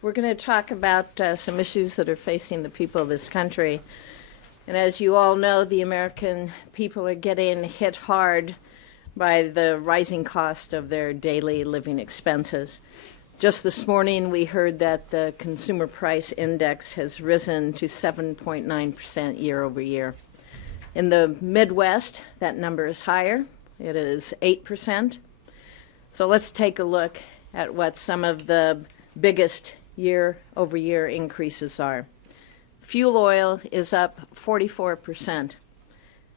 we're going to talk about some issues that are facing the people of this country. And as you all know, the American people are getting hit hard by the rising cost of their daily living expenses. Just this morning, we heard that the consumer price index has risen to 7.9% year over year. In the Midwest, that number is higher. It is 8%. So let's take a look at what some of the biggest year-over-year increases are. Fuel oil is up 44%.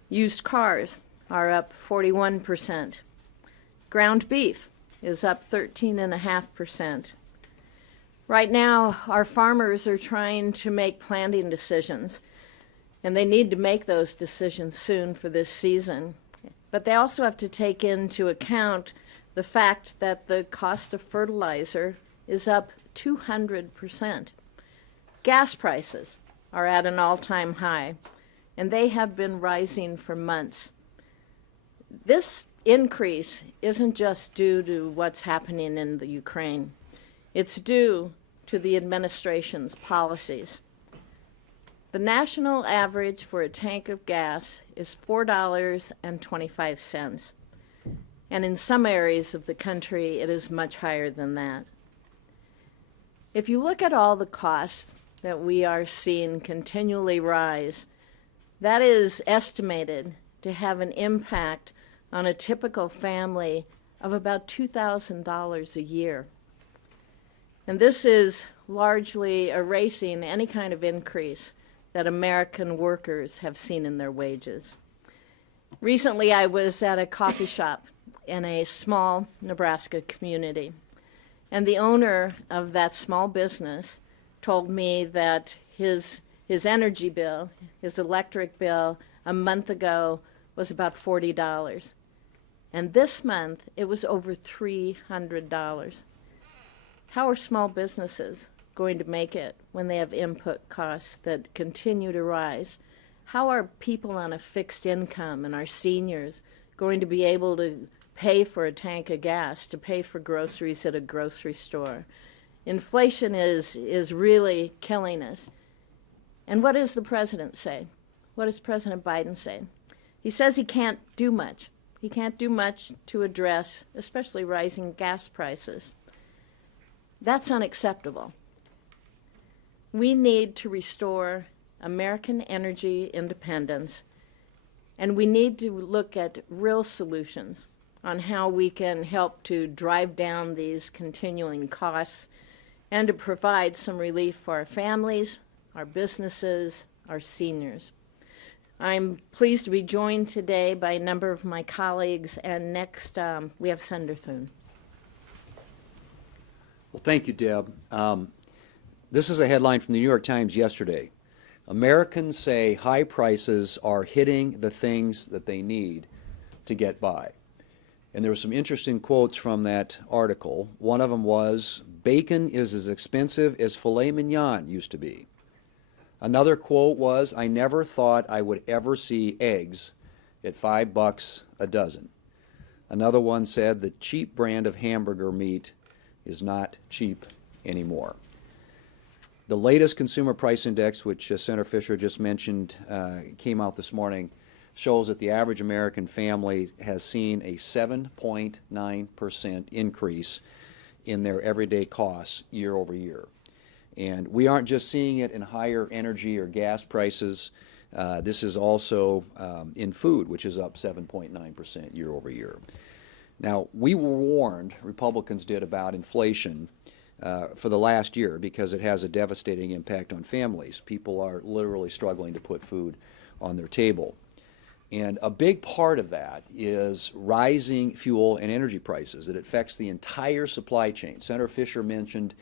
Used cars are up 41%. Ground beef is up 13.5%. Right now, our farmers are trying to make planting decisions, and they need to make those decisions soon for this season. But they also have to take into account the fact that the cost of fertilizer is up 200%. Gas prices are at an all-time high, and they have been rising for months. This increase isn't just due to what's happening in the Ukraine. It's due to the administration's policies. The national average for a tank of gas is $4.25. And in some areas of the country, it is much higher than that. If you look at all the costs that we are seeing continually rise, that is estimated to have an impact on a typical family of about $2,000 a year. And this is largely erasing any kind of increase that American workers have seen in their wages. Recently, I was at a coffee shop in a small Nebraska community, and the owner of that small business told me that his energy bill, his electric bill, a month ago was about $40. And this month, it was over $300. How are small businesses going to make it when they have input costs that continue to rise? How are people on a fixed income and our seniors going to be able to pay for a tank of gas, to pay for groceries at a grocery store? Inflation is really killing us. And what does the president say? What does President Biden say? He says he can't do much. He can't do much to address, especially rising gas prices. That's unacceptable. We need to restore American energy independence, and we need to look at real solutions on how we can help to drive down these continuing costs and to provide some relief for our families, our businesses, our seniors. I'm pleased to be joined today by a number of my colleagues, and next we have Senator Thune. Well, thank you, Deb. This is a headline from the New York Times yesterday. Americans say high prices are hitting the things that they need to get by. And there were some interesting quotes from that article. One of them was, bacon is as expensive as filet mignon used to be. Another quote was, I never thought I would ever see eggs at $5 a dozen. Another one said, the cheap brand of hamburger meat is not cheap anymore. The latest consumer price index, which Senator Fisher just mentioned, came out this morning, shows that the average American family has seen a 7.9% increase in their everyday costs year over year. And we aren't just seeing it in higher energy or gas prices. This is also in food, which is up 7.9% year over year. Now, we were warned, Republicans did, about inflation for the last year because it has a devastating impact on families. People are literally struggling to put food on their table. And a big part of that is rising fuel and energy prices. It affects the entire supply chain. Senator Fisher mentioned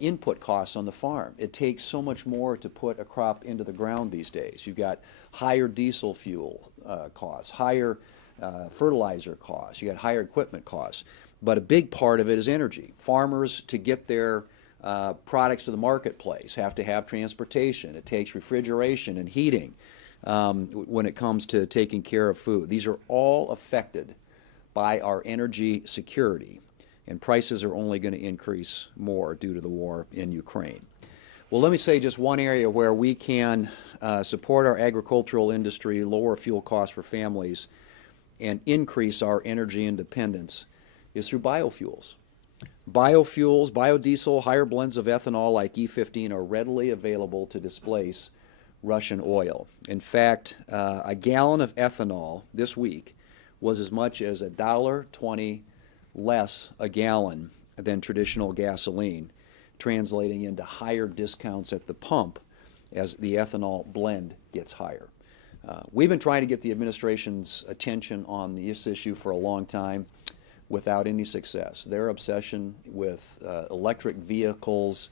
input costs on the farm. It takes so much more to put a crop into the ground these days. You've got higher diesel fuel costs, higher fertilizer costs, you got higher equipment costs. But a big part of it is energy. Farmers, to get their products to the marketplace, have to have transportation. It takes refrigeration and heating when it comes to taking care of food. These are all affected by our energy security. and prices are only going to increase more due to the war in Ukraine. Well, let me say just one area where we can support our agricultural industry, lower fuel costs for families, and increase our energy independence is through biofuels. Biofuels, biodiesel, higher blends of ethanol like E15 are readily available to displace Russian oil. In fact, a gallon of ethanol this week was as much as $1.20 less a gallon than traditional gasoline, translating into higher discounts at the pump as the ethanol blend gets higher. We've been trying to get the administration's attention on this issue for a long time without any success. Their obsession with electric vehicles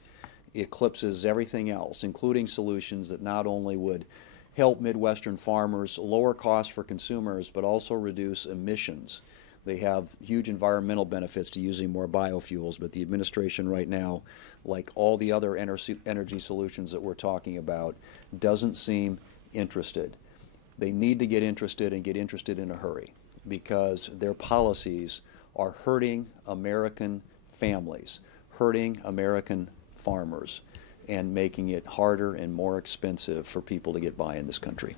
eclipses everything else, including solutions that not only would help Midwestern farmers, lower costs for consumers, but also reduce emissions. They have huge environmental benefits to using more biofuels, but the administration right now, like all the other energy solutions that we're talking about, doesn't seem interested. They need to get interested and get interested in a hurry, because their policies are hurting American families, hurting American farmers, and making it harder and more expensive for people to get by in this country.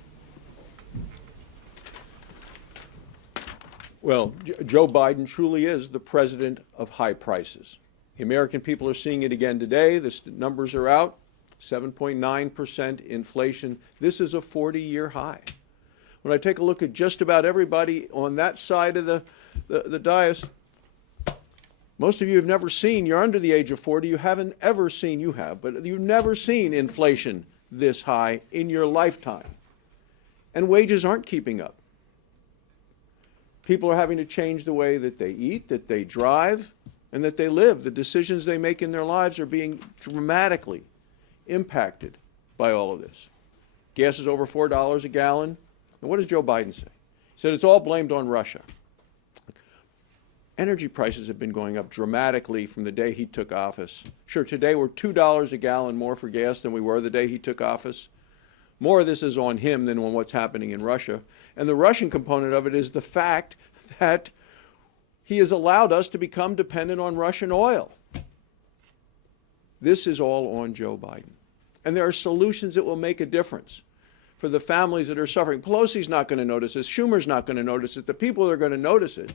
Well, Joe Biden truly is the president of high prices. The American people are seeing it again today. The numbers are out, 7.9% inflation. This is a 40-year high. When I take a look at just about everybody on that side of the dais, most of you have never seen, you're under the age of 40, you haven't ever seen, you have, but you've never seen inflation this high in your lifetime. And wages aren't keeping up. People are having to change the way that they eat, that they drive, and that they live. The decisions they make in their lives are being dramatically impacted by all of this. Gas is over $4 a gallon. And what does Joe Biden say? He said it's all blamed on Russia. Energy prices have been going up dramatically from the day he took office. Sure, today we're $2 a gallon more for gas than we were the day he took office. More of this is on him than on what's happening in Russia. And the Russian component of it is the fact that he has allowed us to become dependent on Russian oil. This is all on Joe Biden. And there are solutions that will make a difference for the families that are suffering. Pelosi's not going to notice this. Schumer's not going to notice it. The people that are going to notice it,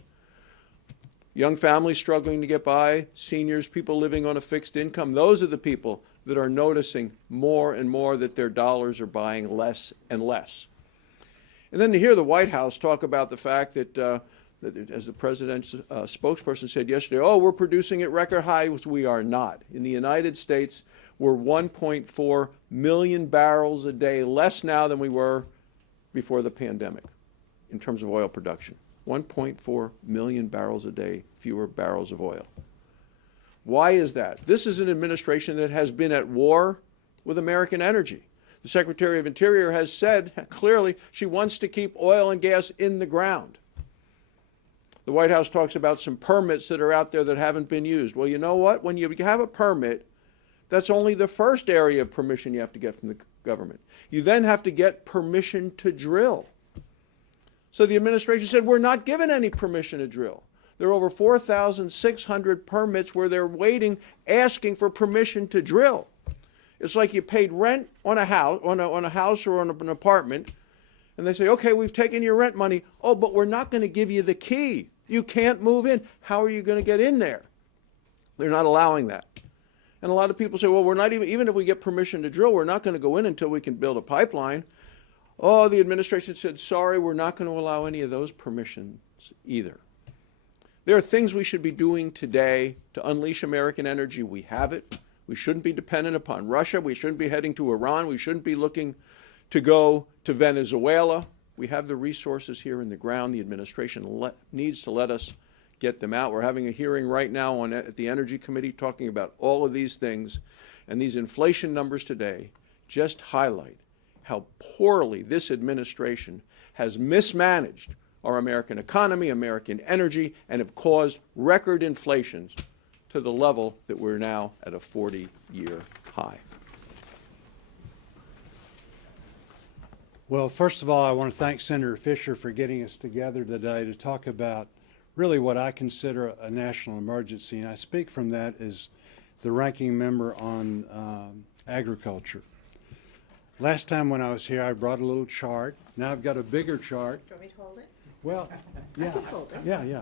young families struggling to get by, seniors, people living on a fixed income, those are the people that are noticing more and more that their dollars are buying less and less. And then to hear the White House talk about the fact that, as the president's spokesperson said yesterday, oh, we're producing at record highs. We are not. In the United States, we're 1.4 million barrels a day less now than we were before the pandemic in terms of oil production. 1.4 million barrels a day fewer barrels of oil. Why is that? This is an administration that has been at war with American energy. The Secretary of Interior has said clearly she wants to keep oil and gas in the ground. The White House talks about some permits that are out there that haven't been used. Well, you know what? When you have a permit, that's only the first area of permission you have to get from the government. You then have to get permission to drill. So the administration said, we're not given any permission to drill. There are over 4,600 permits where they're waiting, asking for permission to drill. It's like you paid rent on a house, or on an apartment, and they say, okay, we've taken your rent money. Oh, but we're not going to give you the key. You can't move in. How are you going to get in there? They're not allowing that. And a lot of people say, well, we're not even if we get permission to drill, we're not going to go in until we can build a pipeline. Oh, the administration said, sorry, we're not going to allow any of those permissions either. There are things we should be doing today to unleash American energy. We have it. We shouldn't be dependent upon Russia. We shouldn't be heading to Iran. We shouldn't be looking to go to Venezuela. We have the resources here in the ground. The administration needs to let us get them out. We're having a hearing right now at the Energy Committee talking about all of these things. And these inflation numbers today just highlight how poorly this administration has mismanaged our American economy, American energy, and have caused record inflations to the level that we're now at a 40-year high. Well, first of all, I want to thank Senator Fisher for getting us together today to talk about really what I consider a national emergency, and I speak from that as the ranking member on agriculture. Last time when I was here, I brought a little chart. Now I've got a bigger chart. Do you want me to hold it? Well, yeah, hold it. yeah.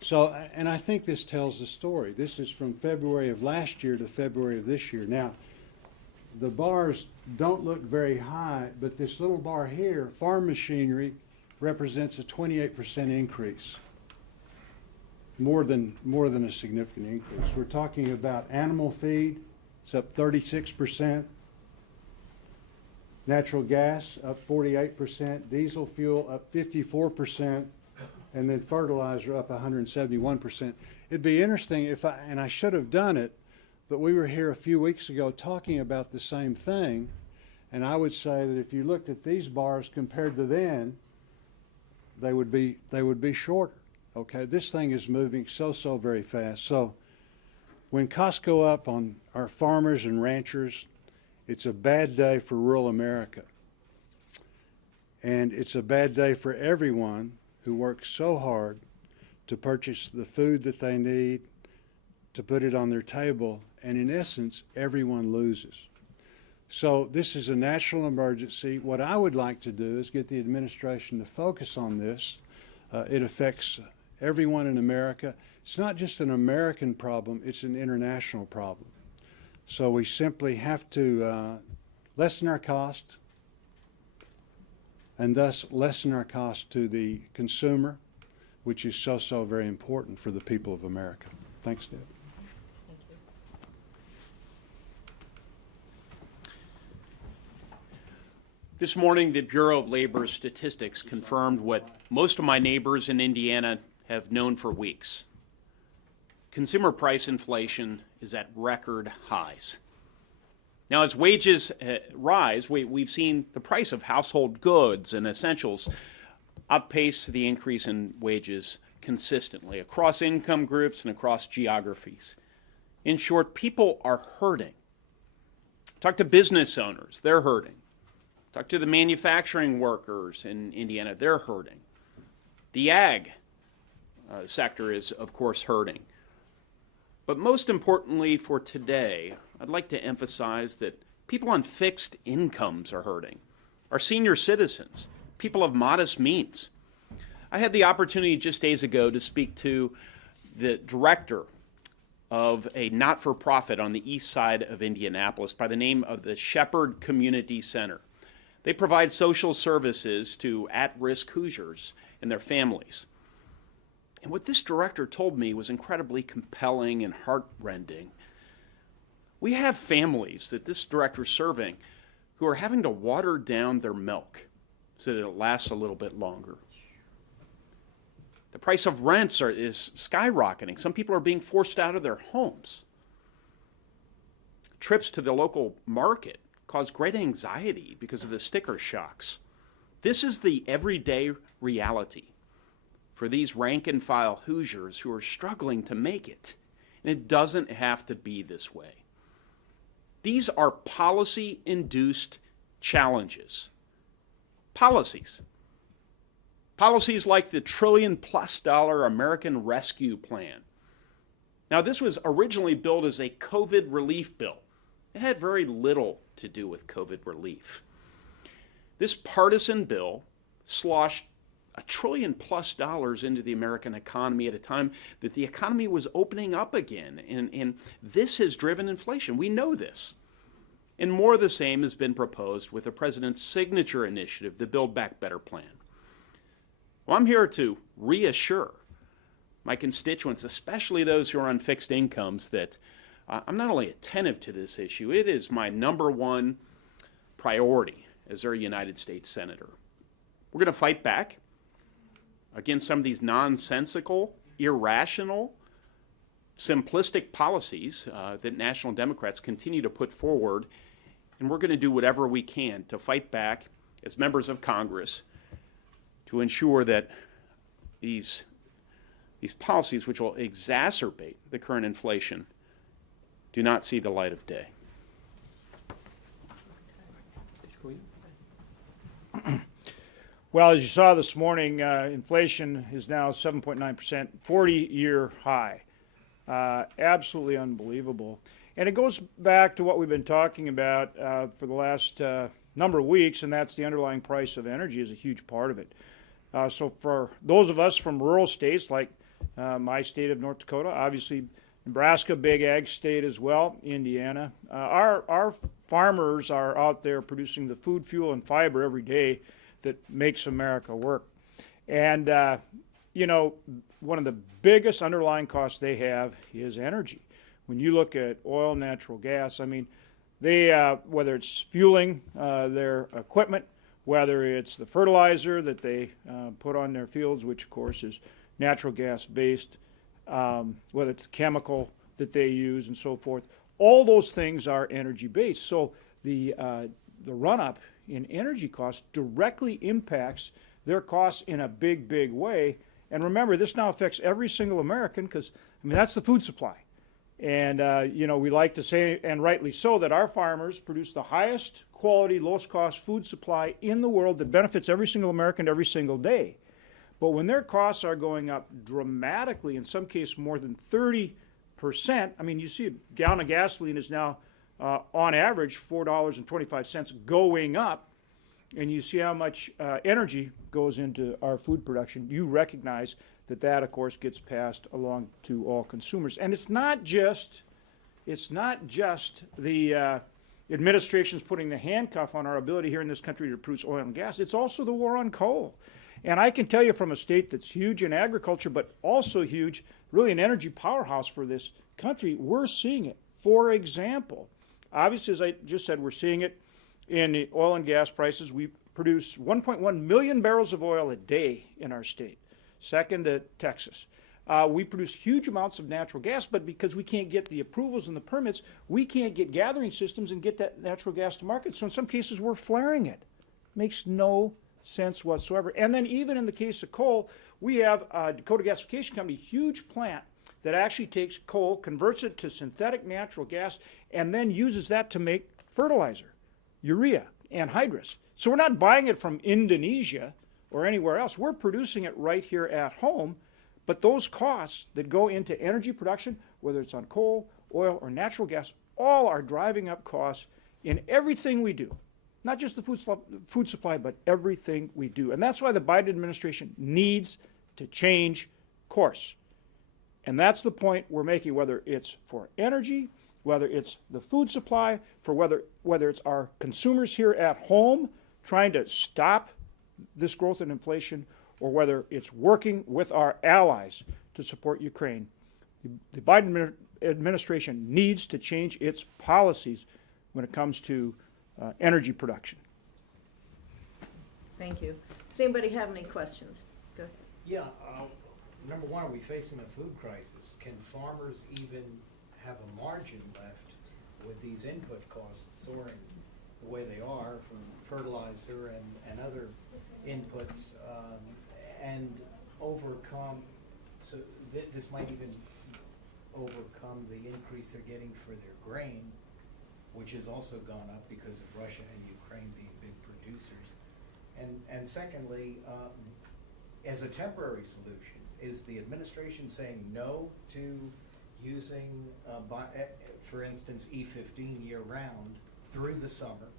So, and I think this tells the story. This is from February of last year to February of this year. Now, the bars don't look very high, but this little bar here, farm machinery, represents a 28% increase. More than a significant increase. We're talking about animal feed, it's up 36%. Natural gas up 48%, diesel fuel up 54%, and then fertilizer up 171%. It'd be interesting and I should have done it, but we were here a few weeks ago talking about the same thing, and I would say that if you looked at these bars compared to then, they would be shorter. Okay, this thing is moving so very fast. So when costs go up on our farmers and ranchers, it's a bad day for rural America. And it's a bad day for everyone who works so hard to purchase the food that they need, to put it on their table, and in essence, everyone loses. So this is a national emergency. What I would like to do is get the administration to focus on this. It affects everyone in America. It's not just an American problem, it's an international problem. So we simply have to lessen our cost and thus lessen our cost to the consumer, which is so very important for the people of America. Thanks, Deb. Thank you. This morning, the Bureau of Labor Statistics confirmed what most of my neighbors in Indiana have known for weeks. Consumer price inflation is at record highs. Now, as wages rise, we've seen the price of household goods and essentials outpace the increase in wages consistently across income groups and across geographies. In short, people are hurting. Talk to business owners, they're hurting. Talk to the manufacturing workers in Indiana, they're hurting. The ag sector is, of course, hurting. But most importantly for today, I'd like to emphasize that people on fixed incomes are hurting. Our senior citizens, people of modest means. I had the opportunity just days ago to speak to the director of a not-for-profit on the east side of Indianapolis by the name of the Shepherd Community Center. They provide social services to at-risk Hoosiers and their families. And what this director told me was incredibly compelling and heartrending. We have families that this director's serving who are having to water down their milk so that it lasts a little bit longer. The price of rents is skyrocketing. Some people are being forced out of their homes. Trips to the local market cause great anxiety because of the sticker shocks. This is the everyday reality for these rank-and-file Hoosiers who are struggling to make it. And it doesn't have to be this way. These are policy-induced challenges. Policies. Policies like the $1 trillion+ American Rescue Plan. Now, this was originally billed as a COVID relief bill. It had very little to do with COVID relief. This partisan bill sloshed $1 trillion+ into the American economy at a time that the economy was opening up again, and this has driven inflation. We know this. And more of the same has been proposed with the president's signature initiative, the Build Back Better plan. Well, I'm here to reassure my constituents, especially those who are on fixed incomes, that I'm not only attentive to this issue, it is my #1 priority as their United States Senator. We're going to fight back against some of these nonsensical, irrational, simplistic policies that National Democrats continue to put forward, and we're going to do whatever we can to fight back as members of Congress to ensure that these policies, which will exacerbate the current inflation, do not see the light of day. Well, as you saw this morning, inflation is now 7.9%, 40-year high. Absolutely unbelievable. And it goes back to what we've been talking about for the last number of weeks, and that's the underlying price of energy is a huge part of it. So for those of us from rural states like my state of North Dakota, obviously Nebraska, big ag state as well, Indiana, our farmers are out there producing the food, fuel, and fiber every day that makes America work. And, you know, one of the biggest underlying costs they have is energy. When you look at oil, natural gas, I mean, they, whether it's fueling their equipment, whether it's the fertilizer that they put on their fields, which of course is natural gas based, whether it's chemical that they use and so forth, all those things are energy based. So the run-up in energy costs directly impacts their costs in a big, big way. And remember, this now affects every single American because, I mean, that's the food supply. And, you know, we like to say, and rightly so, that our farmers produce the highest quality, lowest cost food supply in the world that benefits every single American every single day. But when their costs are going up dramatically, in some cases more than 30%, I mean, you see a gallon of gasoline is now, on average, $4.25 going up, and you see how much energy goes into our food production. You recognize that that, of course, gets passed along to all consumers. And it's not just the administration's putting the handcuff on our ability here in this country to produce oil and gas. It's also the war on coal. And I can tell you from a state that's huge in agriculture, but also huge, really an energy powerhouse for this country, we're seeing it. For example, obviously, as I just said, we're seeing it in the oil and gas prices. We produce 1.1 million barrels of oil a day in our state, second to Texas. We produce huge amounts of natural gas, but because we can't get the approvals and the permits, we can't get gathering systems and get that natural gas to market. So in some cases, we're flaring it. Makes no sense whatsoever. And then even in the case of coal, we have Dakota Gasification Company, huge plant that actually takes coal, converts it to synthetic natural gas, and then uses that to make fertilizer, urea, anhydrous. So we're not buying it from Indonesia or anywhere else. We're producing it right here at home. But those costs that go into energy production, whether it's on coal, oil, or natural gas, all are driving up costs in everything we do. Not just the food supply, but everything we do. And that's why the Biden administration needs to change course. And that's the point we're making, whether it's for energy, whether it's the food supply, for whether it's our consumers here at home trying to stop this growth in inflation, or whether it's working with our allies to support Ukraine. The Biden administration needs to change its policies when it comes to energy production. Thank you. Does anybody have any questions? Go ahead. Yeah, number one, are we facing a food crisis? Can farmers even have a margin left with these input costs soaring the way they are from fertilizer and other inputs, and overcome, so this might even overcome the increase they're getting for their grain, which has also gone up because of Russia and Ukraine being big producers. And secondly, as a temporary solution, is the administration saying no to using, for instance, E15 year-round through the summer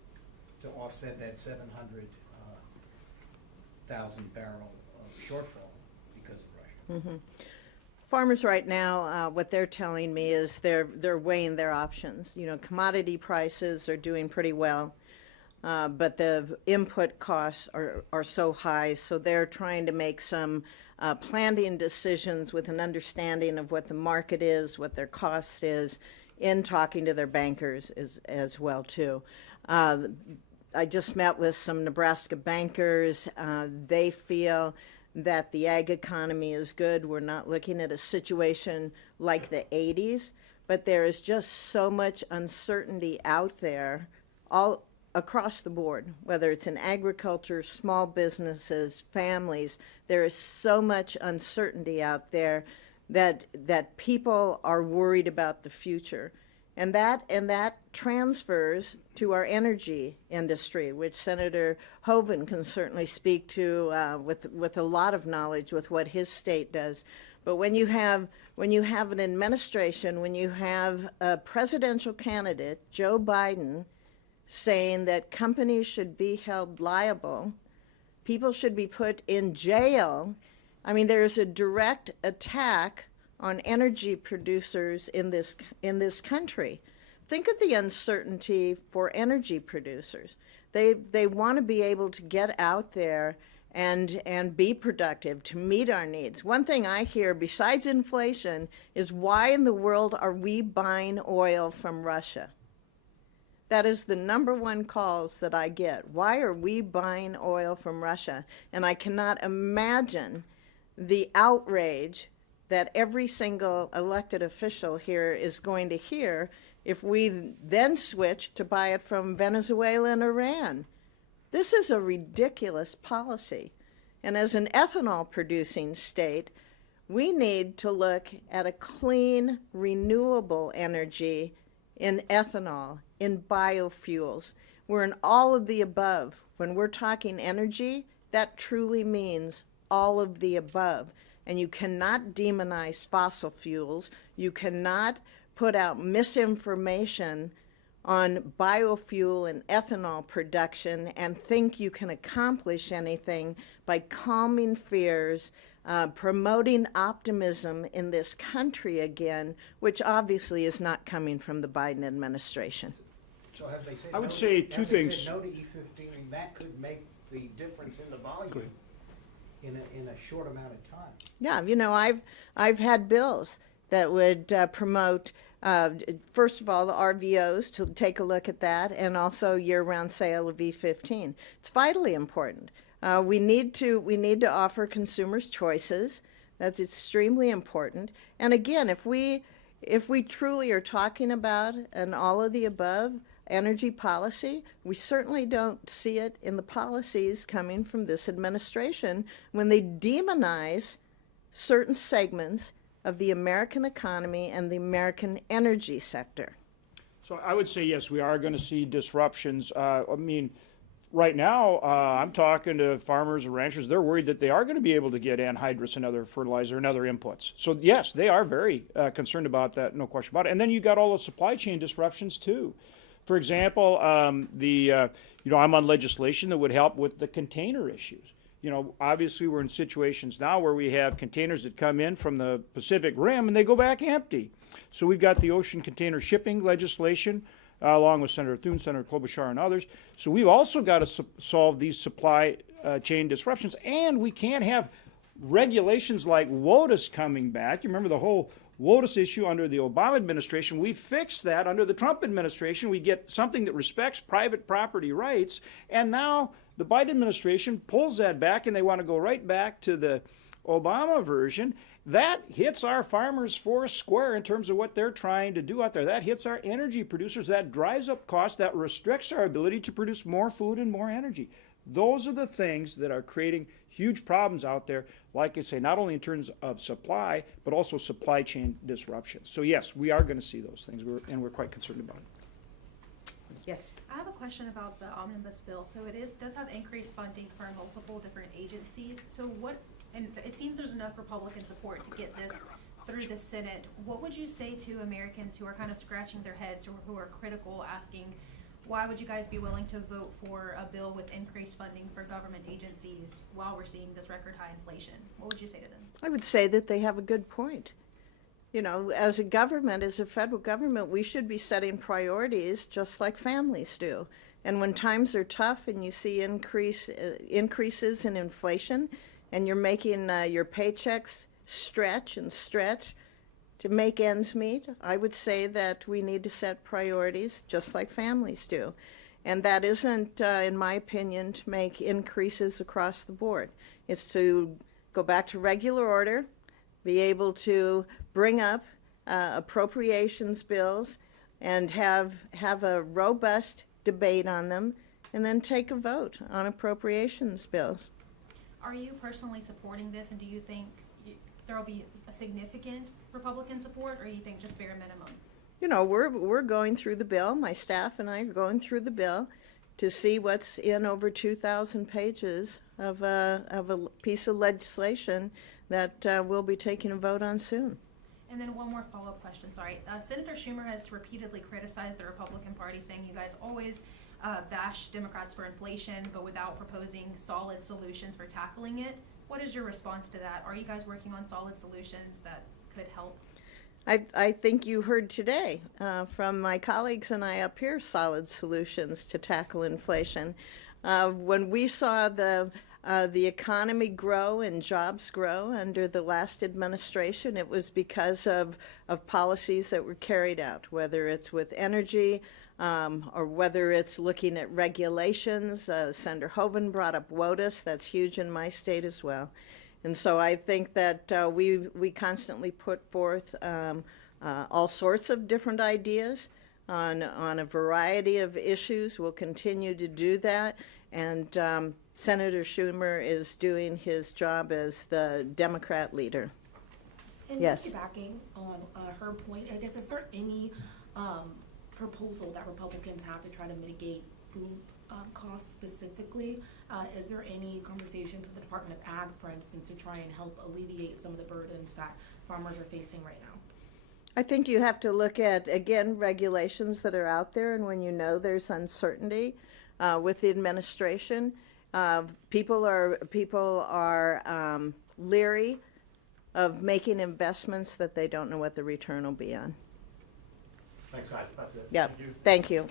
to offset that 700,000 barrel shortfall because of Russia? Mm-hmm. Farmers right now, what they're telling me is they're weighing their options. You know, commodity prices are doing pretty well, but the input costs are so high, so they're trying to make some planning decisions with an understanding of what the market is, what their cost is, in talking to their bankers as well too. I just met with some Nebraska bankers. They feel that the ag economy is good. We're not looking at a situation like the 80s, but there is just so much uncertainty out there all across the board, whether it's in agriculture, small businesses, families. There is so much uncertainty out there that people are worried about the future. And that transfers to our energy industry, which Senator Hoeven can certainly speak to with a lot of knowledge with what his state does. But when you have an administration, when you have a presidential candidate, Joe Biden, saying that companies should be held liable, people should be put in jail. I mean, there's a direct attack on energy producers in this country. Think of the uncertainty for energy producers. They want to be able to get out there and be productive to meet our needs. One thing I hear besides inflation is, why in the world are we buying oil from Russia? That is the number one calls that I get. Why are we buying oil from Russia? And I cannot imagine the outrage that every single elected official here is going to hear if we then switch to buy it from Venezuela and Iran. This is a ridiculous policy. And as an ethanol producing state, we need to look at a clean, renewable energy in ethanol, in biofuels. We're in all of the above. When we're talking energy, that truly means all of the above. And you cannot demonize fossil fuels. You cannot put out misinformation on biofuel and ethanol production and think you can accomplish anything by calming fears, promoting optimism in this country again, which obviously is not coming from the Biden administration. So have they said I would no say to, two have they things. said no to E15, and that could make the difference in the volume in a short amount of time? Yeah, you know, I've had bills that would promote, first of all, the RVOs, to take a look at that, and also year-round sale of E15. It's vitally important. We need to offer consumers choices. That's extremely important. And again, if we truly are talking about an all of the above energy policy, we certainly don't see it in the policies coming from this administration when they demonize certain segments of the American economy and the American energy sector. So I would say, yes, we are going to see disruptions. I mean, right now, I'm talking to farmers and ranchers. They're worried that they are going to be able to get anhydrous and other fertilizer and other inputs. So yes, they are very concerned about that, no question about it. And then you got all the supply chain disruptions too. For example, I'm on legislation that would help with the container issues. You know, obviously we're in situations now where we have containers that come in from the Pacific Rim and they go back empty. So we've got the ocean container shipping legislation, along with Senator Thune, Senator Klobuchar, and others. So we've also got to solve these supply chain disruptions, and we can't have regulations like WOTUS coming back. You remember the whole WOTUS issue under the Obama administration? We fixed that under the Trump administration. We get something that respects private property rights, and now the Biden administration pulls that back, and they want to go right back to the Obama version. That hits our farmers four square in terms of what they're trying to do out there. That hits our energy producers. That drives up costs. That restricts our ability to produce more food and more energy. Those are the things that are creating huge problems out there, like I say, not only in terms of supply, but also supply chain disruptions. So yes, we are going to see those things, and we're quite concerned about it. Yes. I have a question about the omnibus bill. So does have increased funding for multiple different agencies. So and it seems there's enough Republican support to get this through the Senate. What would you say to Americans who are kind of scratching their heads or who are critical, asking, why would you guys be willing to vote for a bill with increased funding for government agencies while we're seeing this record high inflation? What would you say to them? I would say that they have a good point. You know, as a government, as a federal government, we should be setting priorities just like families do. And when times are tough and you see increases in inflation, and you're making your paychecks stretch to make ends meet, I would say that we need to set priorities just like families do. And that isn't, in my opinion, to make increases across the board. It's to go back to regular order, be able to bring up appropriations bills and have a robust debate on them, and then take a vote on appropriations bills. Are you personally supporting this, and do you think there will be a significant Republican support, or you think just bare minimum? you know, we're going through the bill. My staff and I are going through the bill to see what's in over 2,000 pages of a piece of legislation that we'll be taking a vote on soon. And then one more follow-up question, sorry. Senator Schumer has repeatedly criticized the Republican Party, saying you guys always bash Democrats for inflation, but without proposing solid solutions for tackling it. What is your response to that? Are you guys working on solid solutions that could help? I think you heard today from my colleagues and I up here solid solutions to tackle inflation. When we saw the economy grow and jobs grow under the last administration, it was because of policies that were carried out, whether it's with energy or whether it's looking at regulations. Senator Hoeven brought up WOTUS. That's huge in my state as well. And so I think that we constantly put forth all sorts of different ideas on a variety of issues. We'll continue to do that. And Senator Schumer is doing his job as the Democrat leader. And yes. Piggybacking on her point, I guess, is there any proposal that Republicans have to try to mitigate food costs specifically? Is there any conversations with the Department of Ag, for instance, to try and help alleviate some of the burdens that farmers are facing right now? I think you have to look at, again, regulations that are out there, and when you know there's uncertainty with the administration, people are leery of making investments that they don't know what the return will be on. Thanks, guys. That's it. Yep. Thank you. Thank you.